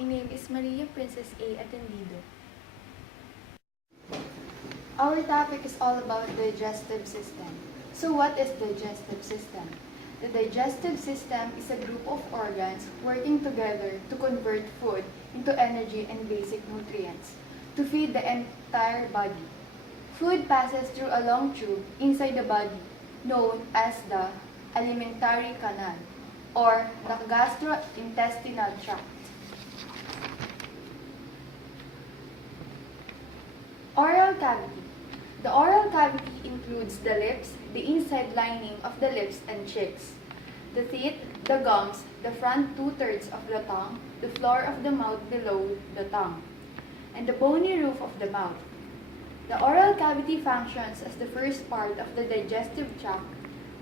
My name is Maria Princess A. Atendido. Our topic is all about digestive system. So what is digestive system? The digestive system is a group of organs working together to convert food into energy and basic nutrients to feed the entire body. Food passes through a long tube inside the body known as the alimentary canal or the gastrointestinal tract. Oral cavity. The oral cavity includes the lips, the inside lining of the lips and cheeks, the teeth, the gums, the front two-thirds of the tongue, the floor of the mouth below the tongue, and the bony roof of the mouth. The oral cavity functions as the first part of the digestive tract,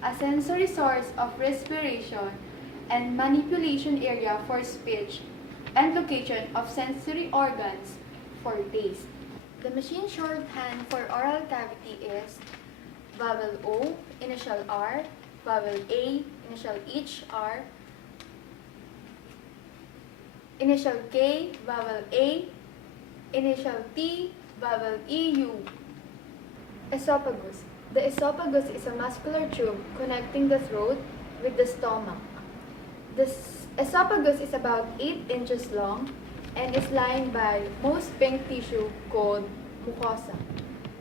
a sensory source of respiration and manipulation area for speech, and location of sensory organs for taste. The machine shorthand for oral cavity is vowel O, initial R, vowel A, initial H, R, initial K, vowel A, initial T, vowel E, U. Esophagus. The esophagus is a muscular tube connecting the throat with the stomach. The esophagus is about 8 inches long and is lined by most pink tissue called mucosa.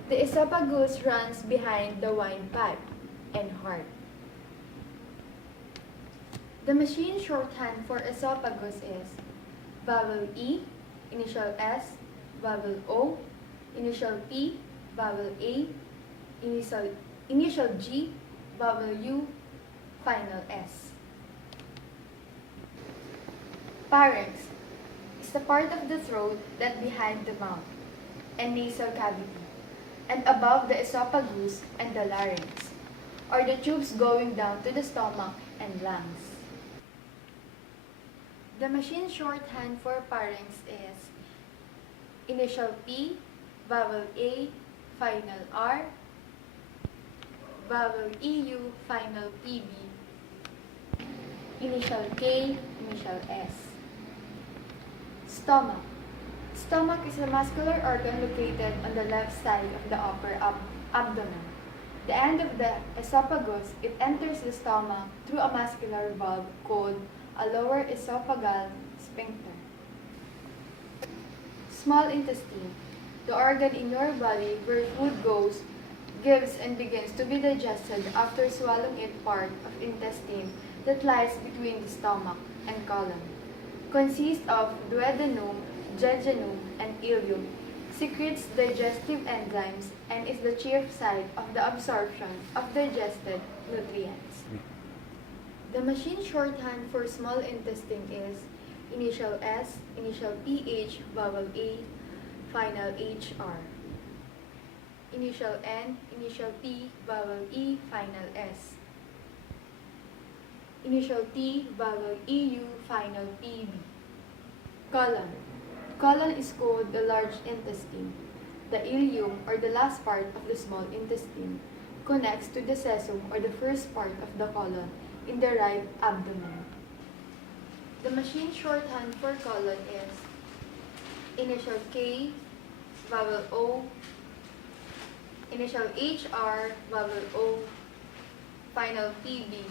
The esophagus runs behind the windpipe and heart. The machine shorthand for esophagus is vowel E, initial S, vowel O, initial P, vowel A, initial G, vowel U, final S. Pharynx is the part of the throat that behind the mouth and nasal cavity and above the esophagus and the larynx, or the tubes going down to the stomach and lungs. The machine shorthand for pharynx is initial P, vowel A, final R, vowel EU, final PB, initial K, initial S. Stomach. Stomach is a muscular organ located on the left side of the upper abdomen. The end of the esophagus, it enters the stomach through a muscular valve called a lower esophageal sphincter. Small intestine. The organ in your body where food goes, gives and begins to be digested after swallowing it, part of intestine that lies between the stomach and colon. Consists of duodenum, jejunum, and ileum, secretes digestive enzymes, and is the chief site of the absorption of digested nutrients. The machine shorthand for small intestine is initial S, initial PH, vowel A, final HR. Initial N, initial P, vowel E, final S. Initial T, vowel EU, final PB. Colon. Colon is called the large intestine. The ileum, or the last part of the small intestine, connects to the cecum, or the first part of the colon, in the right abdomen. The machine shorthand for colon is initial K, vowel O, initial HR, vowel O, final PB.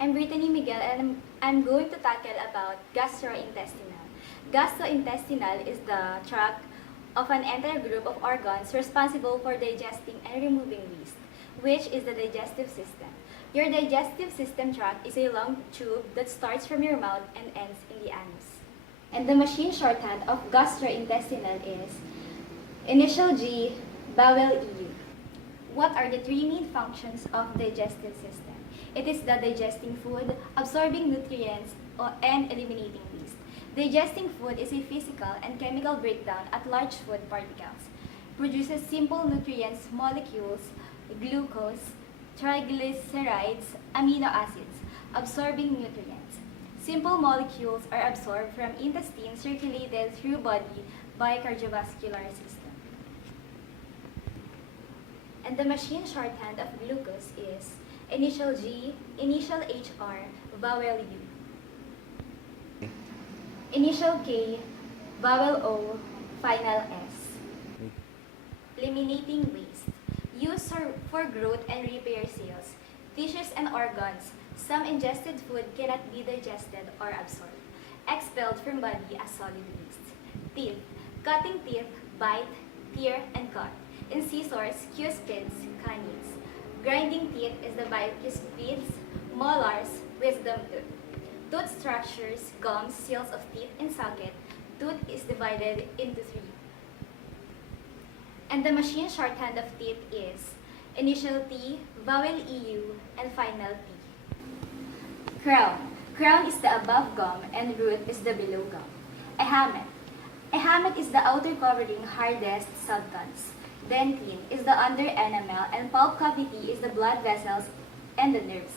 I'm Brittany Miguel and I'm going to tackle about gastrointestinal. Gastrointestinal is the tract of an entire group of organs responsible for digesting and removing waste, which is the digestive system. Your digestive system tract is a long tube that starts from your mouth and ends in the anus. And the machine shorthand of gastrointestinal is initial G, vowel EU. What are the three main functions of digestive system? It is the digesting food, absorbing nutrients, and eliminating waste. Digesting food is a physical and chemical breakdown at large food particles. Produces simple nutrients molecules, glucose, triglycerides, amino acids, absorbing nutrients. Simple molecules are absorbed from intestine circulated through body by cardiovascular system. And the machine shorthand of glucose is initial G, initial HR, vowel U. Initial K, vowel O, final S. Eliminating waste. Used for growth and repair cells, tissues and organs. Some ingested food cannot be digested or absorbed. Expelled from body as solid waste. Teeth. Cutting teeth, bite, tear, and cut. Incisors, cuspids, canines. Grinding teeth is the bite cuspids, molars, wisdom tooth. Tooth structures, gums, cells of teeth, and socket. Tooth is divided into three. And the machine shorthand of teeth is initial T, vowel EU, and final P. Crown. Crown is the above gum and root is the below gum. A hammock. A hammock is the outer covering hardest substance. Dentin is the under enamel and pulp cavity is the blood vessels and the nerves.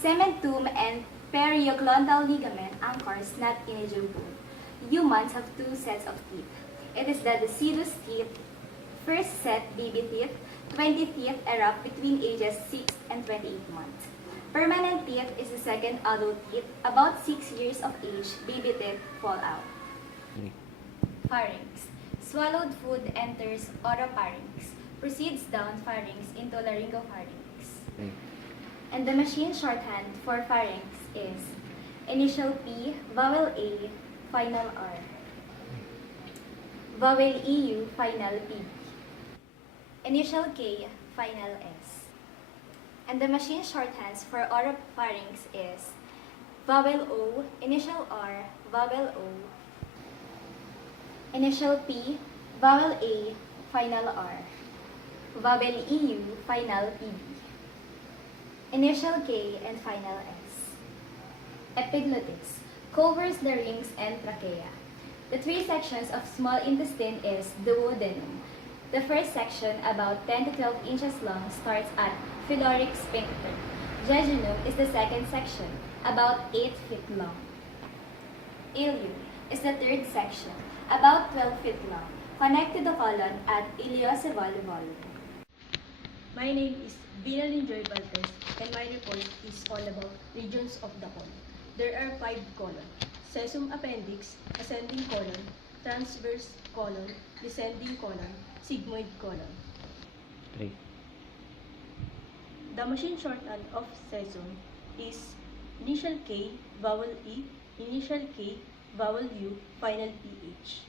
Cementum and perioclontal ligament anchors not in a jawbone. Humans have two sets of teeth. It is the deciduous teeth. First set, baby teeth. 20 teeth erupt between ages 6 and 28 months. Permanent teeth is the second adult teeth. About 6 years of age, baby teeth fall out. Pharynx. Swallowed food enters oropharynx, proceeds down pharynx into laryngopharynx. And the machine shorthand for pharynx is initial P, vowel A, final R. Vowel EU, final P. Initial K, final S. And the machine shorthands for oropharynx is vowel O, initial R, vowel O, initial P, vowel A, final R, vowel EU, final PB, initial K, and final S. Epiglottis covers the rings and trachea. The three sections of small intestine is duodenum. The first section, about 10 to 12 inches long, starts at phyloric sphincter. Jejunum is the second section, about 8 feet long. Ileum is the third section, about 12 feet long, connect to the colon at ilioceval volume. My name is Vinalyn Joy Valtes, and my report is all about regions of the colon. There are 5 colon: cecum appendix, ascending colon, transverse colon, descending colon, sigmoid colon. 3. The machine shorthand of cecum is initial K, vowel E, initial K, vowel U, final PH.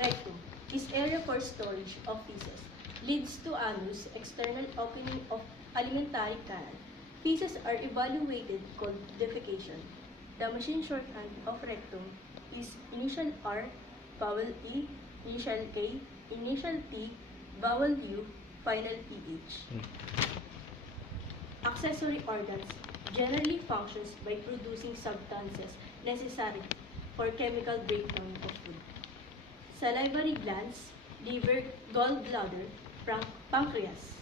Rectum is area for storage of feces. Leads to anus, external opening of alimentary canal. Feces are evaluated called defecation. The machine shorthand of rectum is initial R, vowel E, initial K, initial T, vowel U, final PH. Accessory organs generally functions by producing substances necessary for chemical breakdown of food. Salivary glands, liver, gallbladder, pancreas.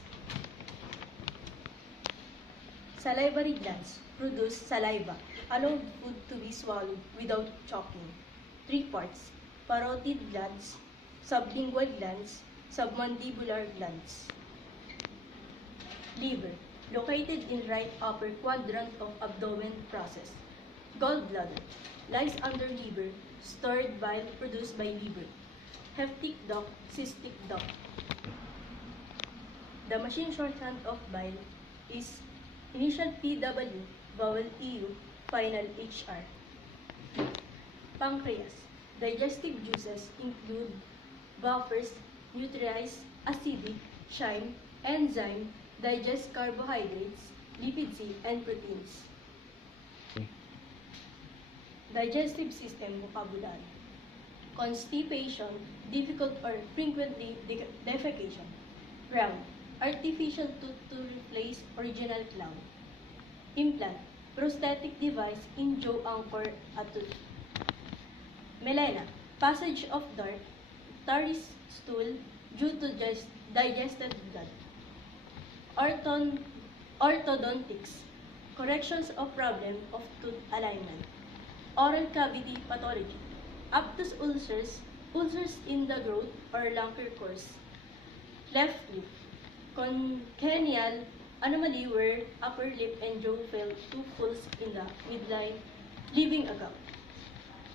Salivary glands produce saliva, allow food to be swallowed without choking. 3 parts: parotid glands, sublingual glands, submandibular glands. Liver, located in right upper quadrant of abdomen process. Gallbladder, lies under liver, stored bile produced by liver. Hepatic duct, cystic duct. The machine shorthand of bile is initial PW, vowel EU, final HR. Pancreas. Digestive juices include buffers, nutrients, acidic, chyme, enzyme, digest carbohydrates, lipids, and proteins. Digestive system vocabulary. Constipation, difficult or frequently defecation. Round, artificial tooth to replace original clown. Implant, prosthetic device in jaw anchor a tooth. Melena, passage of dark, tarry stool due to digested blood. Orthodontics, corrections of problem of tooth alignment. Oral cavity pathology, obtuse ulcers, ulcers in the throat or Lanker course. Left lip, congenital anomaly where upper lip and jaw fell 2 folds in the midline leaving a gap.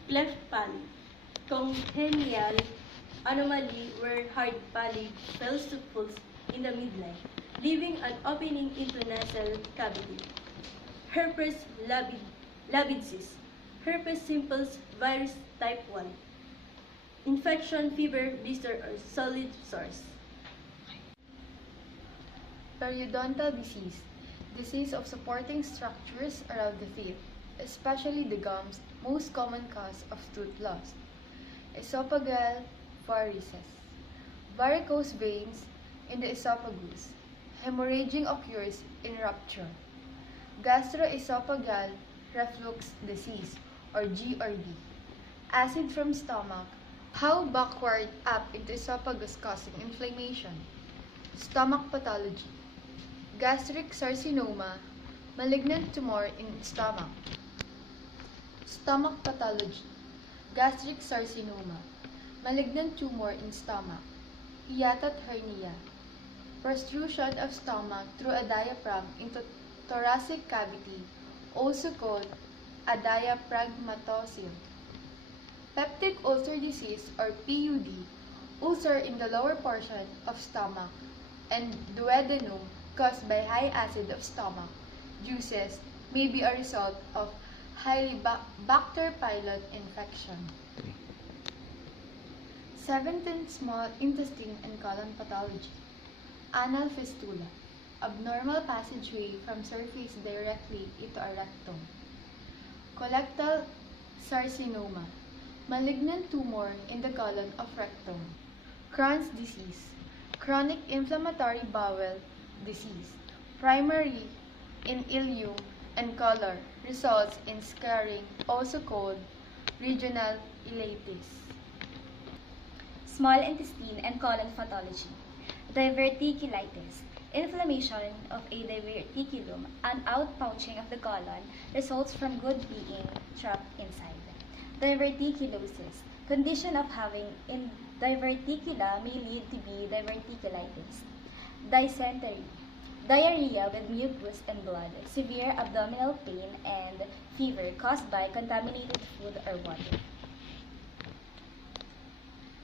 Cleft palate, congenital anomaly where hard palate fails to pulse in the midline, leaving an opening into nasal cavity. Herpes labiensis, herpes simplex virus type 1, infection, fever, blister, or solid sores. Periodontal disease, disease of supporting structures around the teeth, especially the gums, most common cause of tooth loss. Esophageal varices, varicose veins in the esophagus. Hemorrhaging occurs in rupture. Gastroesophageal reflux disease or GRD. Acid from stomach, how backward up into esophagus causing inflammation. Stomach pathology. Gastric carcinoma, malignant tumor in stomach. Stomach pathology. Gastric carcinoma, malignant tumor in stomach. Hiatal hernia, protrusion of stomach through a diaphragm into thoracic cavity, also called a diaphragmatosis. Peptic ulcer disease or PUD, ulcer in the lower portion of stomach, and duodenum caused by high acid of stomach juices may be a result of Helicobacter pylori infection. 17. Small intestine and colon pathology. Anal fistula, abnormal passageway from surface directly into a rectum. Colorectal carcinoma, malignant tumor in the colon of rectum. Crohn's disease, chronic inflammatory bowel disease, primary in ileum and color, results in scarring, also called regional ileitis. Small intestine and colon pathology. Diverticulitis, inflammation of a diverticulum and outpouching of the colon results from good being trapped inside. Diverticulosis, condition of having in diverticula may lead to be diverticulitis. Dysentery, diarrhea with mucus and blood, severe abdominal pain, and fever caused by contaminated food or water.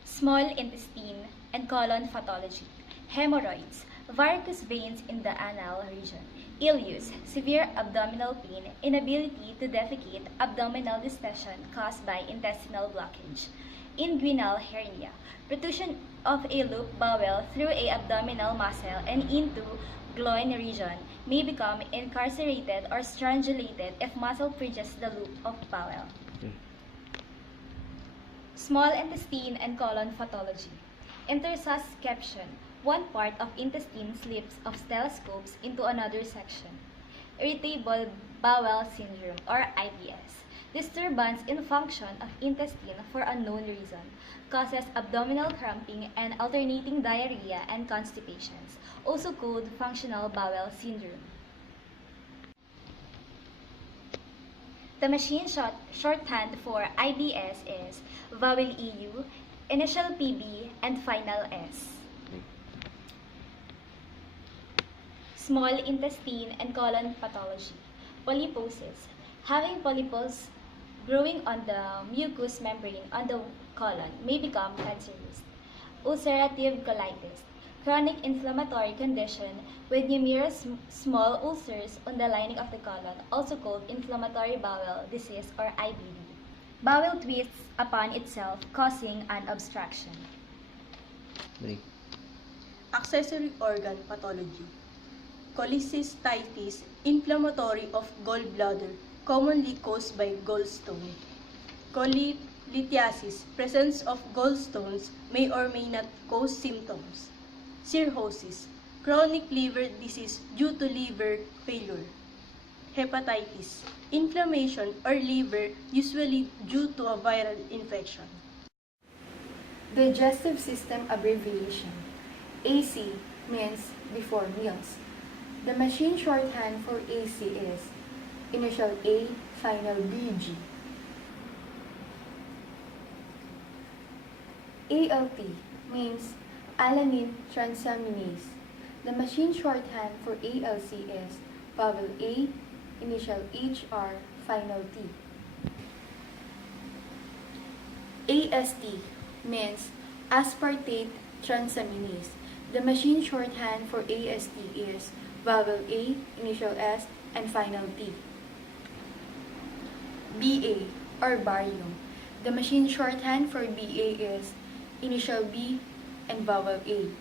Small intestine and colon pathology. Hemorrhoids, varicose veins in the anal region. Ileus, severe abdominal pain, inability to defecate, abdominal distension caused by intestinal blockage. Inguinal hernia, protrusion of a loop bowel through a abdominal muscle and into groin region, may become incarcerated or strangulated if muscle bridges the loop of bowel. Small intestine and colon pathology. Intersusception, one part of intestine slips of telescopes into another section. Irritable bowel syndrome or IBS. Disturbance in function of intestine for unknown reason. Causes abdominal cramping and alternating diarrhea and constipations, also called functional bowel syndrome. The machine shorthand for IBS is vowel EU, initial PB, and final S. Small intestine and colon pathology. Polyposis, having polypus growing on the mucous membrane on the colon may become cancerous. Ulcerative colitis, chronic inflammatory condition with numerous small ulcers on the lining of the colon, also called inflammatory bowel disease or IBD. Bowel twists upon itself, causing an obstruction. Accessory organ pathology. Cholecystitis, inflammatory of gallbladder, commonly caused by gallstone. Cholelithiasis, presence of gallstones may or may not cause symptoms. Cirrhosis, chronic liver disease due to liver failure. Hepatitis, inflammation or liver usually due to a viral infection. Digestive system abbreviation. AC means before meals. The machine shorthand for AC is initial A, final BG. ALT means alanine transaminase. The machine shorthand for ALC is vowel A, initial HR, final T. AST means aspartate transaminase. The machine shorthand for AST is vowel A, initial S, and final T. BA or barium. The machine shorthand for BA is initial B and vowel A.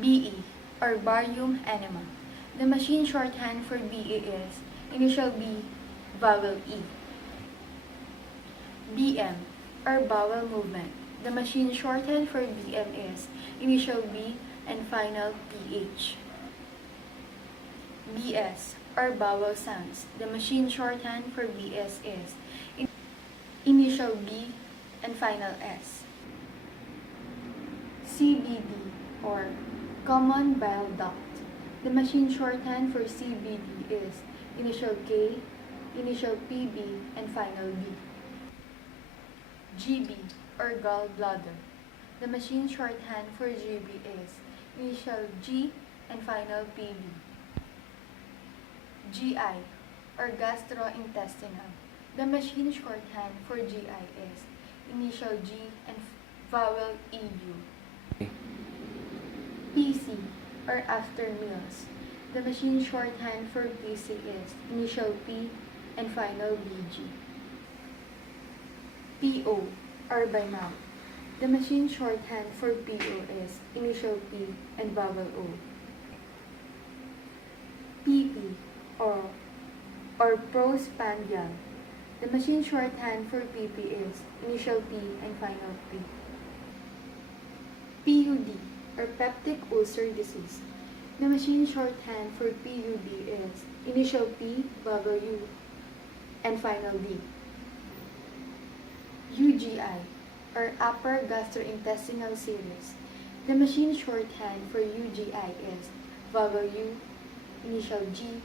BE or barium enema. The machine shorthand for BA is initial B, vowel E. BM or bowel movement. The machine shorthand for BM is initial B and final PH. BS or bowel sounds. The machine shorthand for BS is initial B and final S. CBD or common bile duct. The machine shorthand for CBD is initial K, initial PB, and final B. GB or gallbladder. The machine shorthand for GB is initial G and final PB. GI or gastrointestinal. The machine shorthand for GI is initial G and vowel EU. PC or after meals. The machine shorthand for PC is initial P and final BG. PO or by mouth. The machine shorthand for PO is initial P and vowel O. PP or postprandial. The machine shorthand for PP is initial P and final P. PUD or peptic ulcer disease. The machine shorthand for PUD is initial P, vowel U, and final D. UGI or upper gastrointestinal series. The machine shorthand for UGI is vowel U, initial G,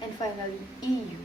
and final EU.